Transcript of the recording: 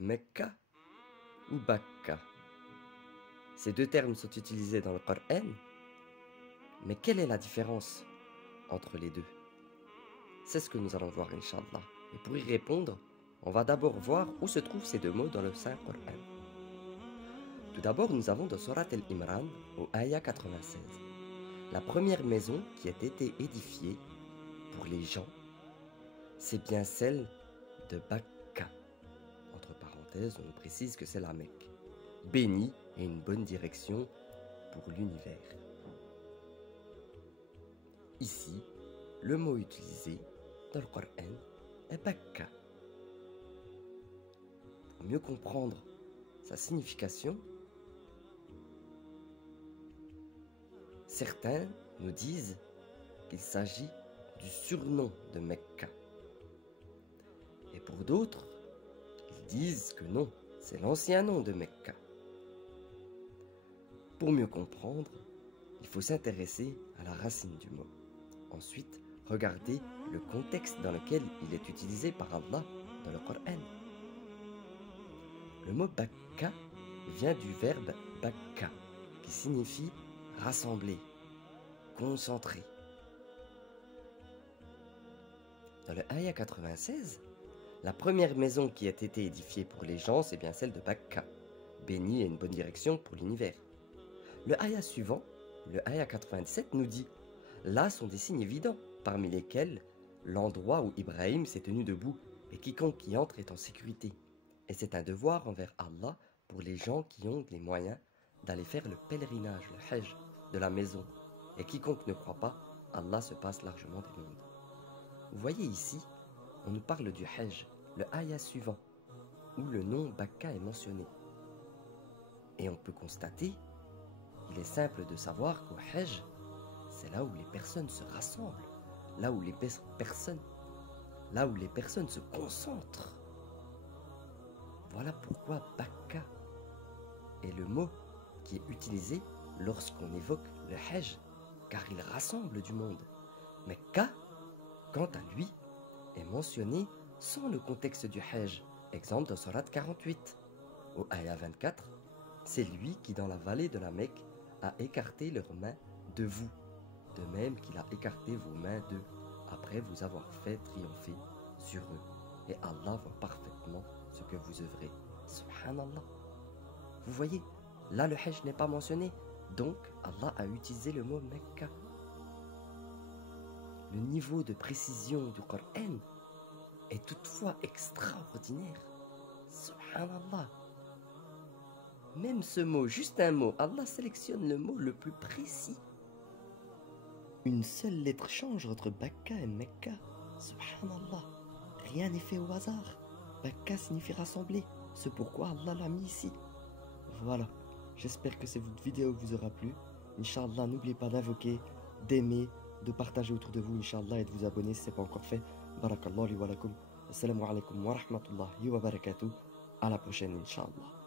Mecca ou Bakka? Ces deux termes sont utilisés dans le Coran, mais quelle est la différence entre les deux? C'est ce que nous allons voir, Inch'Allah. Et pour y répondre, on va d'abord voir où se trouvent ces deux mots dans le Saint-Coran. Tout d'abord, nous avons dans Surat Al-Imran, au Ayah 96, la première maison qui a été édifiée pour les gens, c'est bien celle de Bakka. Entre parenthèses, on nous précise que c'est la Mecque, bénie et une bonne direction pour l'univers. Ici, le mot utilisé dans le Coran est Bakka. Pour mieux comprendre sa signification, certains nous disent qu'il s'agit du surnom de Mecca. Et pour d'autres, ils disent que non, c'est l'ancien nom de Mecca. Pour mieux comprendre, il faut s'intéresser à la racine du mot. Ensuite, regarder le contexte dans lequel il est utilisé par Allah dans le Coran. Le mot Bakka vient du verbe Bakka, qui signifie rassembler, concentrer. Dans le Ayah 96, la première maison qui a été édifiée pour les gens, c'est bien celle de Bakka, bénie et une bonne direction pour l'univers. Le Ayah suivant, le Ayah 97, nous dit: là sont des signes évidents, parmi lesquels l'endroit où Ibrahim s'est tenu debout, et quiconque y entre est en sécurité. Et c'est un devoir envers Allah pour les gens qui ont les moyens d'aller faire le pèlerinage, le Hajj, de la maison. Et quiconque ne croit pas, Allah se passe largement des mondes. Vous voyez ici, on nous parle du Hajj, le ayah suivant, où le nom Bakka est mentionné. Et on peut constater, il est simple de savoir qu'au Hajj, c'est là où les personnes se rassemblent, là où les personnes se concentrent. Voilà pourquoi Bakka est le mot qui est utilisé lorsqu'on évoque le Hajj, car il rassemble du monde. Mecca, quant à lui, est mentionné sans le contexte du Hajj. Exemple dans Surat 48. Au Ayah 24, c'est lui qui dans la vallée de la Mecque a écarté leurs mains de vous, de même qu'il a écarté vos mains d'eux, après vous avoir fait triompher sur eux. Et Allah voit parfaitement ce que vous œuvrez. Subhanallah. Vous voyez, là le Hajj n'est pas mentionné, donc Allah a utilisé le mot Mecca. Le niveau de précision du Coran est toutefois extraordinaire. Subhanallah. Même ce mot, juste un mot, Allah sélectionne le mot le plus précis. Une seule lettre change entre Bakka et Mecca. Subhanallah. Rien n'est fait au hasard. Bakka signifie rassembler. C'est pourquoi Allah l'a mis ici. Voilà. J'espère que cette vidéo vous aura plu. Inch'Allah, n'oubliez pas d'invoquer, d'aimer, de partager autour de vous, Inch'Allah, et de vous abonner si ce n'est pas encore fait. Barakallahu li wa lakum. Assalamu alaikum wa rahmatullahi wa barakatuh. À la prochaine, Inch'Allah.